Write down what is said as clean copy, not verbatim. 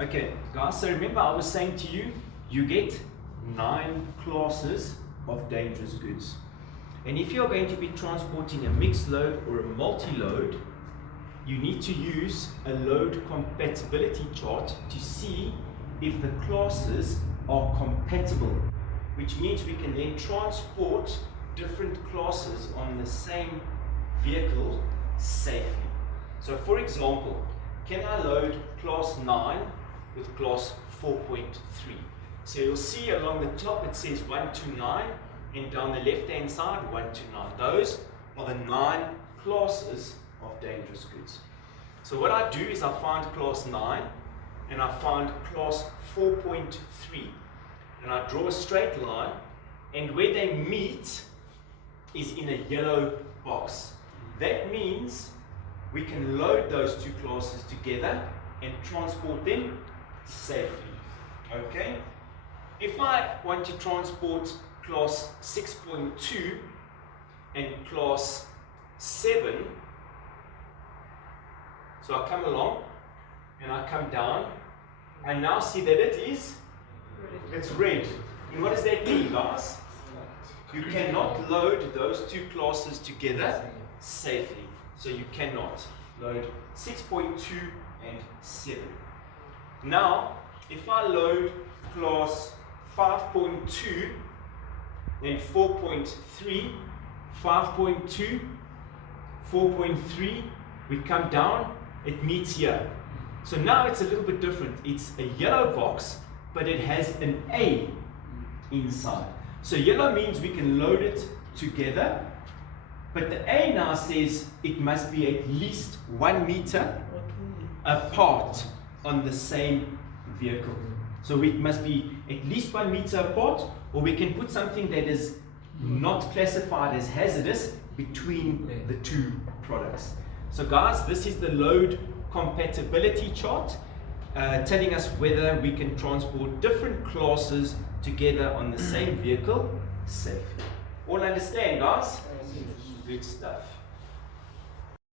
Okay, guys, so remember I was saying to you, you get 9 classes of dangerous goods. And if you're going to be transporting a mixed load or a multi-load, you need to use a load compatibility chart to see if the classes are compatible, which means we can then transport different classes on the same vehicle safely. So for example, can I load class 9 with class 4.3? So you'll see along the top it says 1 to 9, and down the left hand side 1 to 9. Those are the 9 classes of dangerous goods. So what I do is I find class 9 and I find class 4.3, and I draw a straight line, and where they meet is in a yellow box. That means we can load those two classes together and transport them safely. Okay? If I want to transport class 6.2 and class 7, so I come along and I come down, I now see that it's red. And what does that mean, guys? You cannot load those two classes together safely. So you cannot load 6.2 and 7. Now, if I load class 5.2 and 4.3, 5.2, 4.3, we come down, it meets here. So now it's a little bit different. It's a yellow box, but it has an A inside. So yellow means we can load it together, but the A now says it must be at least 1 meter apart on the same vehicle. So it must be at least 1 meter apart, or we can put something that is not classified as hazardous between the two products. So guys, this is the load compatibility chart, telling us whether we can transport different classes together on the same vehicle safely. All understand, guys? Good stuff.